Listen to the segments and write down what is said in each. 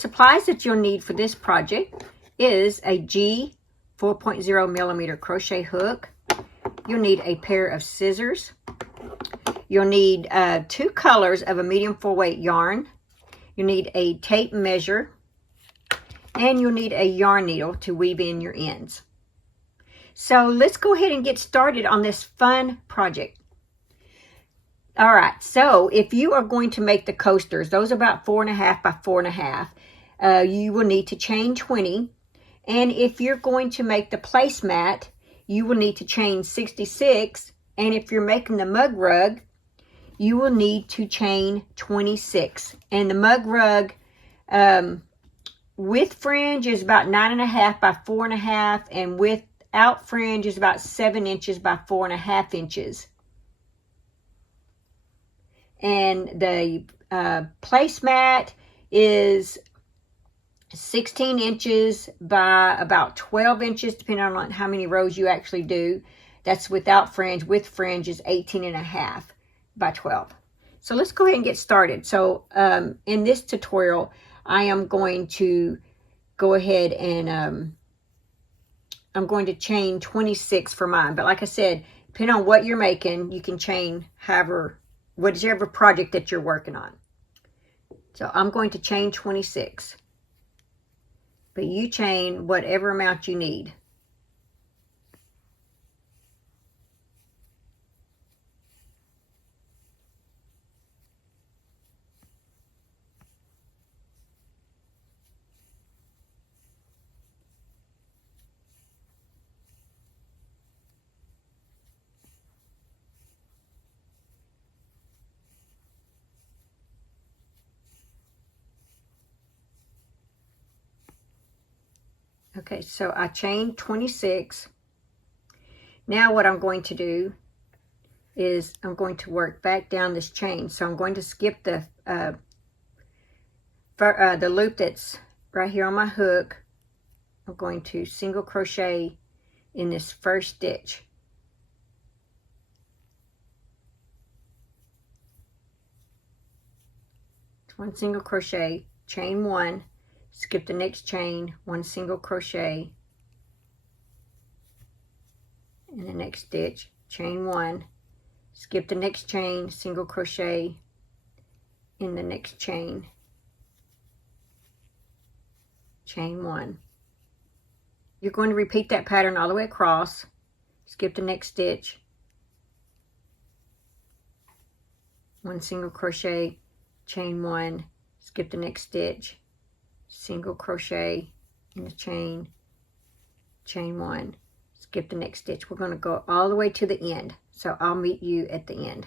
supplies that you'll need for this project is a G 4.0 millimeter crochet hook. You'll need a pair of scissors. You'll need 2 colors of a medium full weight yarn. You'll need a tape measure. And you'll need a yarn needle to weave in your ends. So let's go ahead and get started on this fun project. All right, so if you are going to make the coasters, those are about 4.5 by 4.5, you will need to chain 20. And if you're going to make the placemat, you will need to chain 66. And if you're making the mug rug, you will need to chain 26. And the mug rug with fringe is about 9.5 by 4.5, and without fringe is about 7 inches by 4.5 inches. And the placemat is 16 inches by about 12 inches, depending on how many rows you actually do. That's without fringe. With fringe is 18.5 by 12. So let's go ahead and get started. So in this tutorial, I am going to go ahead and I'm going to chain 26 for mine. But like I said, depending on what you're making, you can chain whichever project that you're working on. So I'm going to chain 26. But you chain whatever amount you need. Okay, so I chained 26. Now what I'm going to do is I'm going to work back down this chain. So I'm going to skip the loop that's right here on my hook. I'm going to single crochet in this first stitch. One single crochet, chain 1. Skip the next chain, 1 single crochet in the next stitch, chain 1, skip the next chain, single crochet in the next chain, chain 1. You're going to repeat that pattern all the way across, skip the next stitch, 1 single crochet, chain 1, skip the next stitch, single crochet in the chain, chain 1, skip the next stitch. We're going to go all the way to the end, so I'll meet you at the end.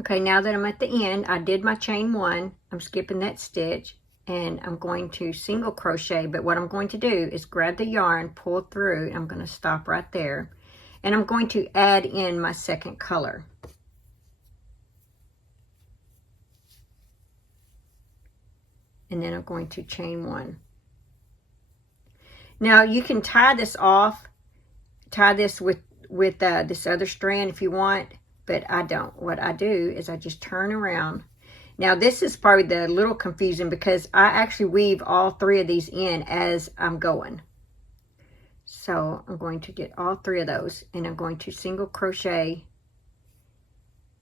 Okay, now that I'm at the end, I did my chain 1, I'm skipping that stitch, and I'm going to single crochet. But what I'm going to do is grab the yarn, pull through, and I'm going to stop right there, and I'm going to add in my second color. And then I'm going to chain 1. Now you can tie this off, tie this with this other strand if you want, but I don't. What I do is I just turn around. Now this is probably the little confusing because I actually weave all 3 of these in as I'm going. So I'm going to get all 3 of those, and I'm going to single crochet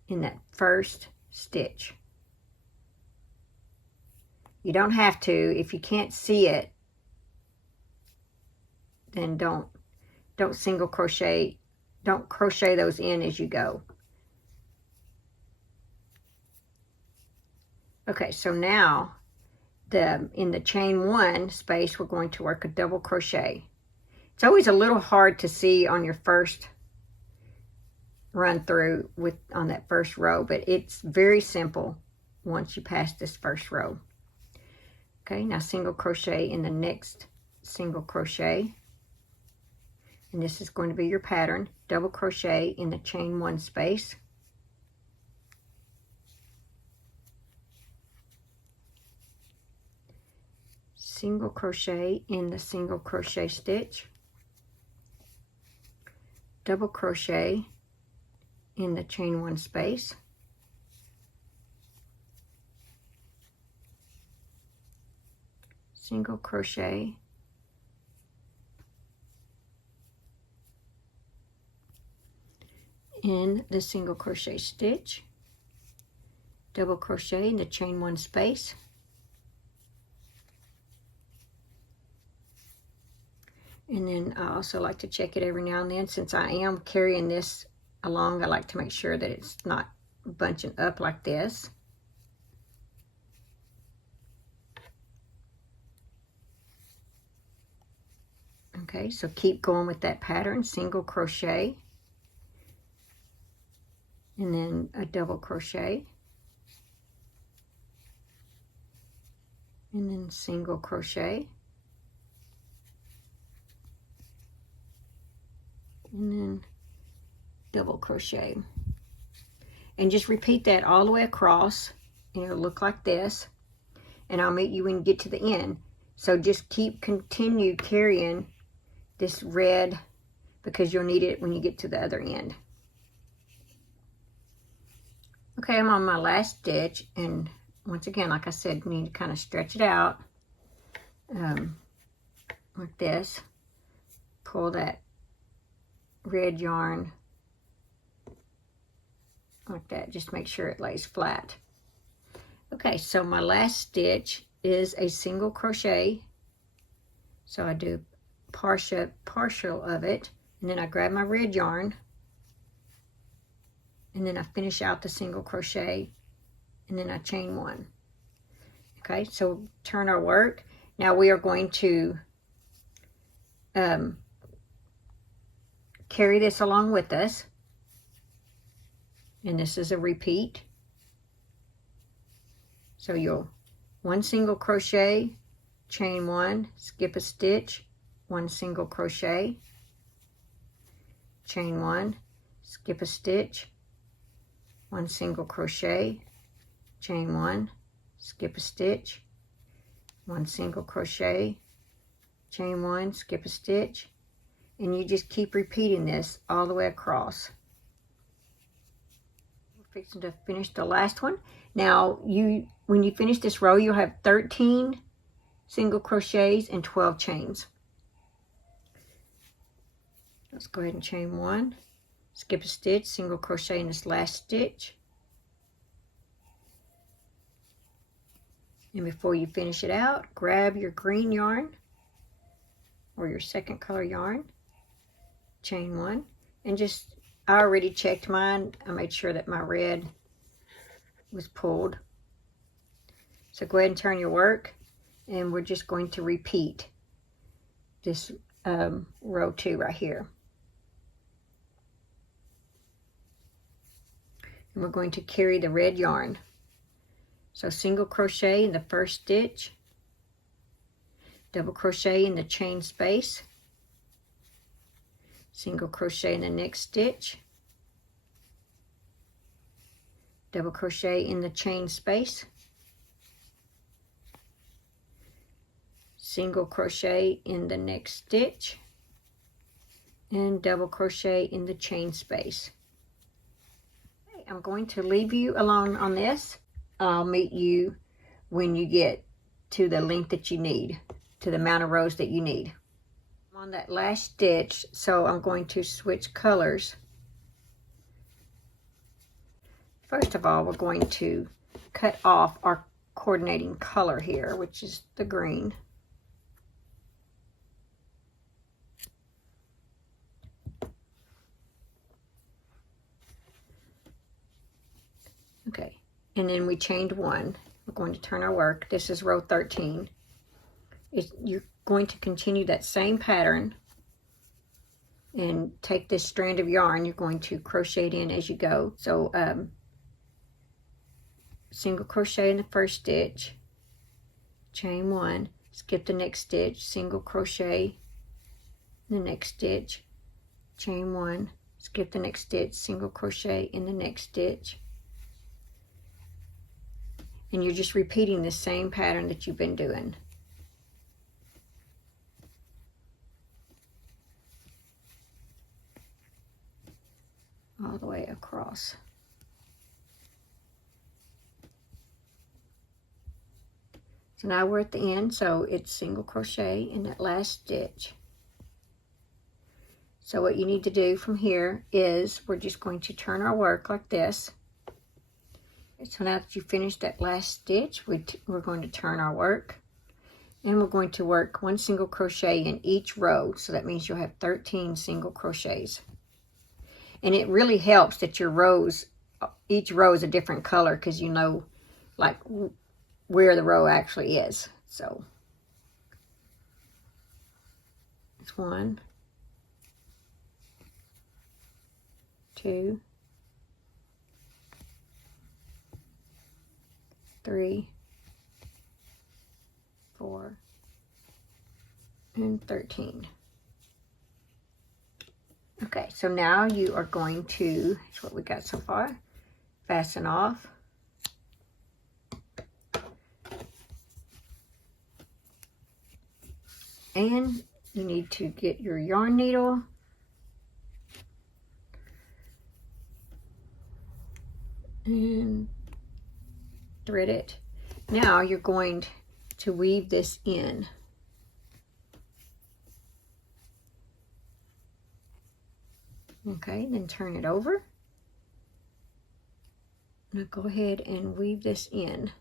in that first stitch. You don't have to. If you can't see it, then don't single crochet. Don't crochet those in as you go. Okay, so now in the chain 1 space, we're going to work a double crochet. It's always a little hard to see on your first run through on that first row, but it's very simple once you pass this first row. Okay, now single crochet in the next single crochet, and this is going to be your pattern. Double crochet in the chain 1 space, single crochet in the single crochet stitch, double crochet in the chain 1 space, single crochet, in the single crochet stitch, double crochet in the chain one space, and then I also like to check it every now and then. Since I am carrying this along, I like to make sure that it's not bunching up like this. Okay, so keep going with that pattern, single crochet, and then a double crochet, and then single crochet, and then double crochet, and just repeat that all the way across, and it'll look like this, and I'll meet you when you get to the end. So just continue carrying this red, because you'll need it when you get to the other end. Okay, I'm on my last stitch, and once again, like I said, you need to kind of stretch it out like this. Pull that red yarn like that. Just make sure it lays flat. Okay, so my last stitch is a single crochet. So I do partial of it, and then I grab my red yarn, and then I finish out the single crochet, and then I chain one. Okay, so turn our work. Now we are going to carry this along with us, and this is a repeat. So you'll one single crochet, chain one, skip a stitch, one single crochet, chain one, skip a stitch, one single crochet, chain one, skip a stitch, one single crochet, chain one, skip a stitch, and you just keep repeating this all the way across. We're fixing to finish the last one. Now when you finish this row, you'll have 13 single crochets and 12 chains. Let's go ahead and chain one, skip a stitch, single crochet in this last stitch. And before you finish it out, grab your green yarn or your second color yarn, chain one, and just, I already checked mine. I made sure that my red was pulled. So go ahead and turn your work, and we're just going to repeat this row 2 right here. And we're going to carry the red yarn. So single crochet in the first stitch, double crochet in the chain space, single crochet in the next stitch, double crochet in the chain space, single crochet in the next stitch, and double crochet in the chain space. Okay, I'm going to leave you alone on this. I'll meet you when you get to the length that you need, to the amount of rows that you need. I'm on that last stitch, so I'm going to switch colors. First of all, we're going to cut off our coordinating color here, which is the green. Okay, and then we chained one. We're going to turn our work. This is row 13. You're going to continue that same pattern and take this strand of yarn. You're going to crochet it in as you go. So single crochet in the first stitch, chain one, skip the next stitch, single crochet in the next stitch, chain one, skip the next stitch, single crochet in the next stitch. And you're just repeating the same pattern that you've been doing. All the way across. So now we're at the end, so it's single crochet in that last stitch. So what you need to do from here is we're just going to turn our work like this. So now that you finished that last stitch, we're going to turn our work, and we're going to work 1 single crochet in each row. So that means you'll have 13 single crochets. And it really helps that your rows, each row is a different color, because you know like where the row actually is. So it's 1, 2, 3, 4, and 13. Okay, so now you are going to, that's what we got so far, fasten off. And you need to get your yarn needle and thread it. Now you're going to weave this in. Okay, then turn it over. Now go ahead and weave this in.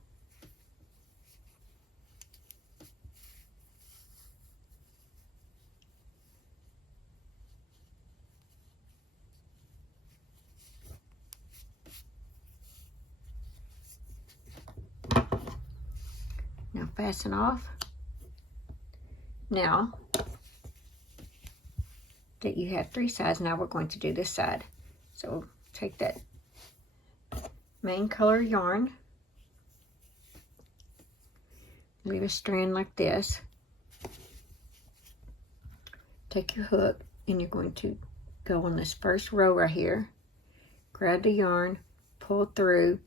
Now fasten off. Now that you have 3 sides, now we're going to do this side. So take that main color yarn, leave a strand like this, take your hook, and you're going to go on this first row right here, grab the yarn, pull through,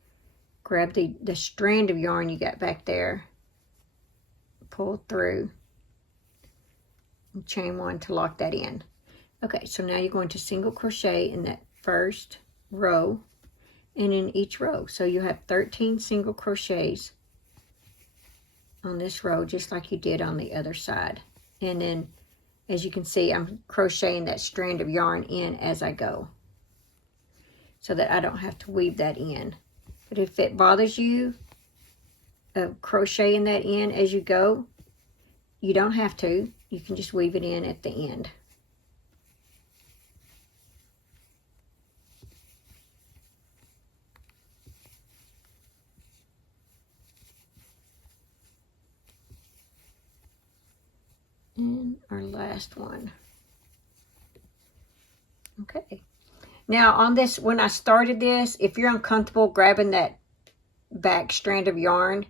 grab the strand of yarn you got back there, pull through, and chain 1 to lock that in. Okay, so now you're going to single crochet in that first row and in each row. So you have 13 single crochets on this row, just like you did on the other side. And then, as you can see, I'm crocheting that strand of yarn in as I go, so that I don't have to weave that in. But if it bothers you crocheting that in as you go, you don't have to. You can just weave it in at the end. And our last one. Okay. Now on this, when I started this, if you're uncomfortable grabbing that back strand of yarn,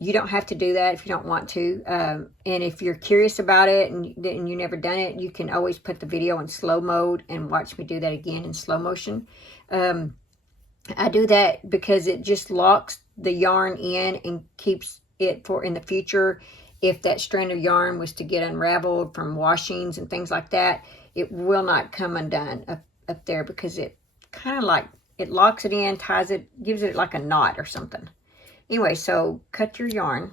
you don't have to do that if you don't want to. And if you're curious about it and you never done it, you can always put the video in slow mode and watch me do that again in slow motion. I do that because it just locks the yarn in and keeps it for in the future. If that strand of yarn was to get unraveled from washings and things like that, it will not come undone up there, because it kind of like, it locks it in, ties it, gives it like a knot or something. Anyway, so cut your yarn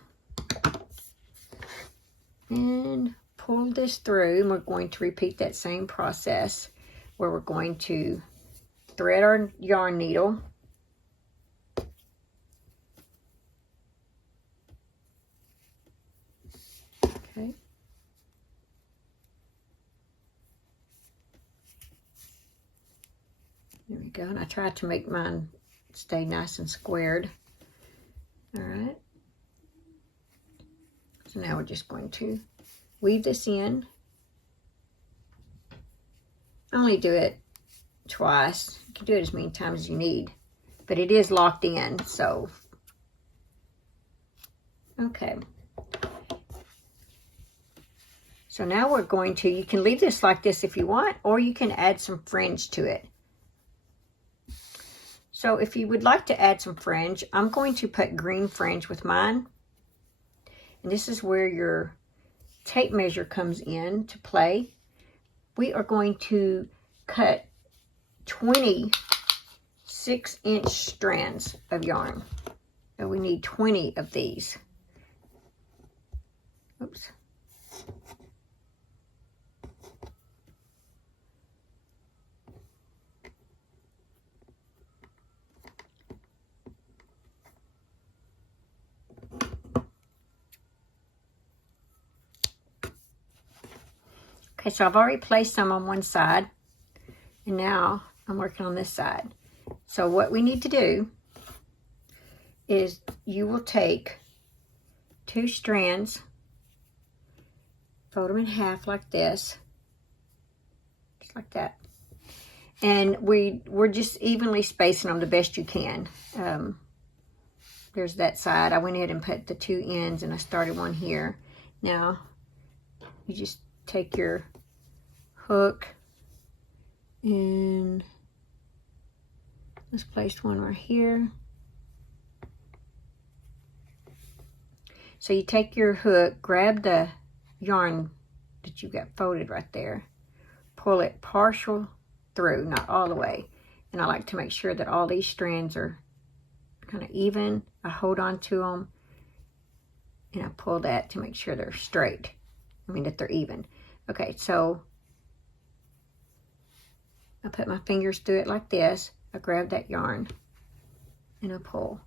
and pull this through, and we're going to repeat that same process where we're going to thread our yarn needle. Okay. There we go. And I tried to make mine stay nice and squared. All right. So now we're just going to weave this in. I only do it twice. You can do it as many times as you need, but it is locked in, so. Okay. So now we're going to, you can leave this like this if you want, or you can add some fringe to it. So if you would like to add some fringe, I'm going to put green fringe with mine. And this is where your tape measure comes in to play. We are going to cut 20 6-inch strands of yarn. So we need 20 of these. Okay, so I've already placed some on one side, and now I'm working on this side. So what we need to do is you will take 2 strands, fold them in half like this, just like that. And we're just evenly spacing them the best you can. There's that side. I went ahead and put the 2 ends, and I started one here. Now, you just take your hook, and let's place one right here. So you take your hook, grab the yarn that you got folded right there, pull it partial through, not all the way. And I like to make sure that all these strands are kind of even. I hold on to them, and I pull that to make sure they're straight. I mean, that they're even. Okay, so I put my fingers through it like this. I grab that yarn, and I pull.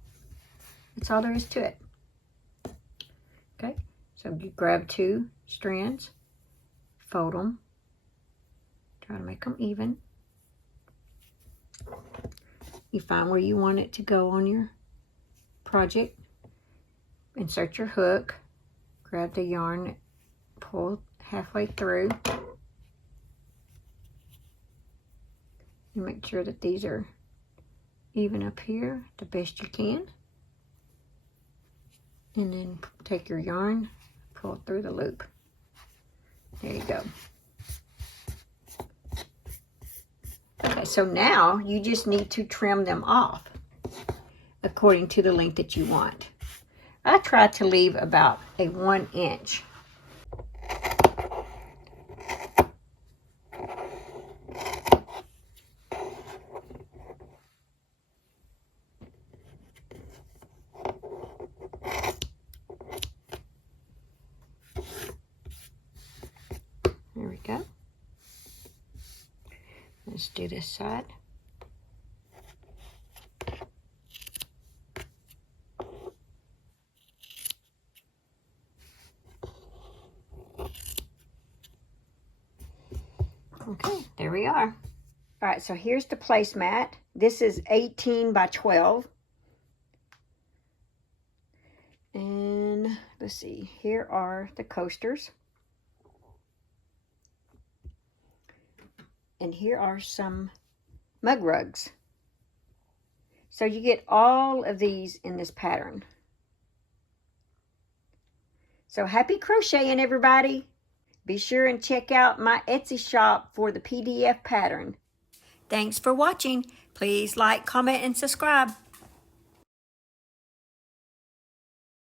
That's all there is to it. Okay, so you grab 2 strands, fold them, try to make them even. You find where you want it to go on your project, insert your hook, grab the yarn, pull halfway through, and make sure that these are even up here the best you can. And then take your yarn, pull it through the loop. There you go. Okay, so now you just need to trim them off according to the length that you want. I try to leave about a 1 inch. There we go. Let's do this side. Okay, there we are. All right, so here's the placemat. This is 18 by 12. And let's see, here are the coasters. And here are some mug rugs. So you get all of these in this pattern. So happy crocheting, everybody. Be sure and check out my Etsy shop for the PDF pattern. Thanks for watching. Please like, comment, and subscribe.